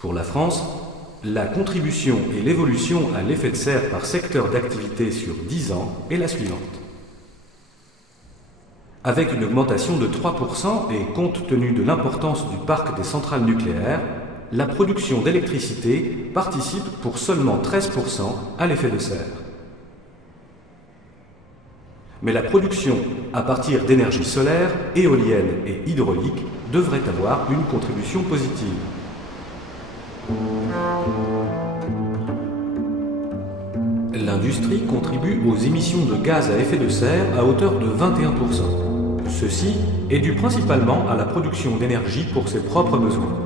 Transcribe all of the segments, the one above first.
Pour la France, la contribution et l'évolution à l'effet de serre par secteur d'activité sur 10 ans est la suivante. Avec une augmentation de 3% et compte tenu de l'importance du parc des centrales nucléaires, la production d'électricité participe pour seulement 13% à l'effet de serre. Mais la production à partir d'énergie solaire, éolienne et hydraulique devrait avoir une contribution positive. L'industrie contribue aux émissions de gaz à effet de serre à hauteur de 21%. Ceci est dû principalement à la production d'énergie pour ses propres besoins.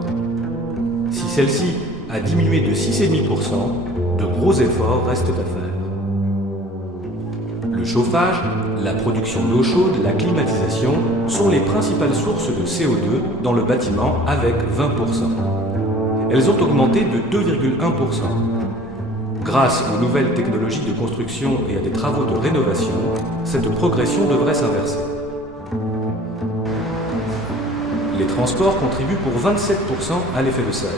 Si celle-ci a diminué de 6,5%, de gros efforts restent à faire. Le chauffage, la production d'eau chaude, la climatisation sont les principales sources de CO2 dans le bâtiment avec 20%. Elles ont augmenté de 2,1%. Grâce aux nouvelles technologies de construction et à des travaux de rénovation, cette progression devrait s'inverser. Les transports contribuent pour 27% à l'effet de serre.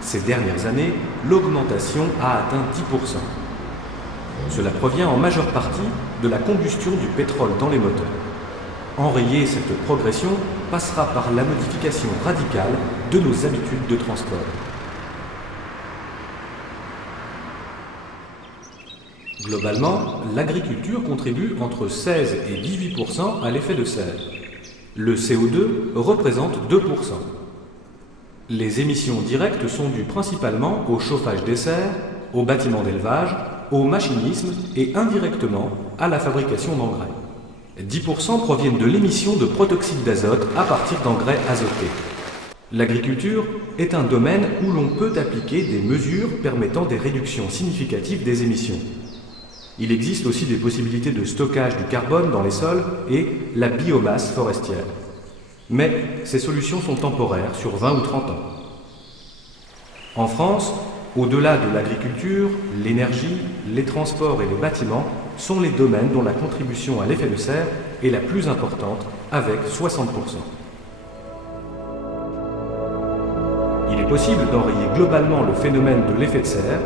Ces dernières années, l'augmentation a atteint 10%. Cela provient en majeure partie de la combustion du pétrole dans les moteurs. Enrayer cette progression passera par la modification radicale de nos habitudes de transport. Globalement, l'agriculture contribue entre 16 et 18% à l'effet de serre. Le CO2 représente 2%. Les émissions directes sont dues principalement au chauffage des serres, aux bâtiments d'élevage, au machinisme et indirectement à la fabrication d'engrais. 10% proviennent de l'émission de protoxyde d'azote à partir d'engrais azotés. L'agriculture est un domaine où l'on peut appliquer des mesures permettant des réductions significatives des émissions. Il existe aussi des possibilités de stockage du carbone dans les sols et la biomasse forestière. Mais ces solutions sont temporaires sur 20 ou 30 ans. En France, au-delà de l'agriculture, l'énergie, les transports et les bâtiments sont les domaines dont la contribution à l'effet de serre est la plus importante, avec 60%. Il est possible d'enrayer globalement le phénomène de l'effet de serre.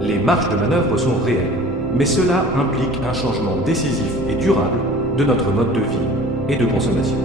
Les marges de manœuvre sont réelles, mais cela implique un changement décisif et durable de notre mode de vie et de consommation.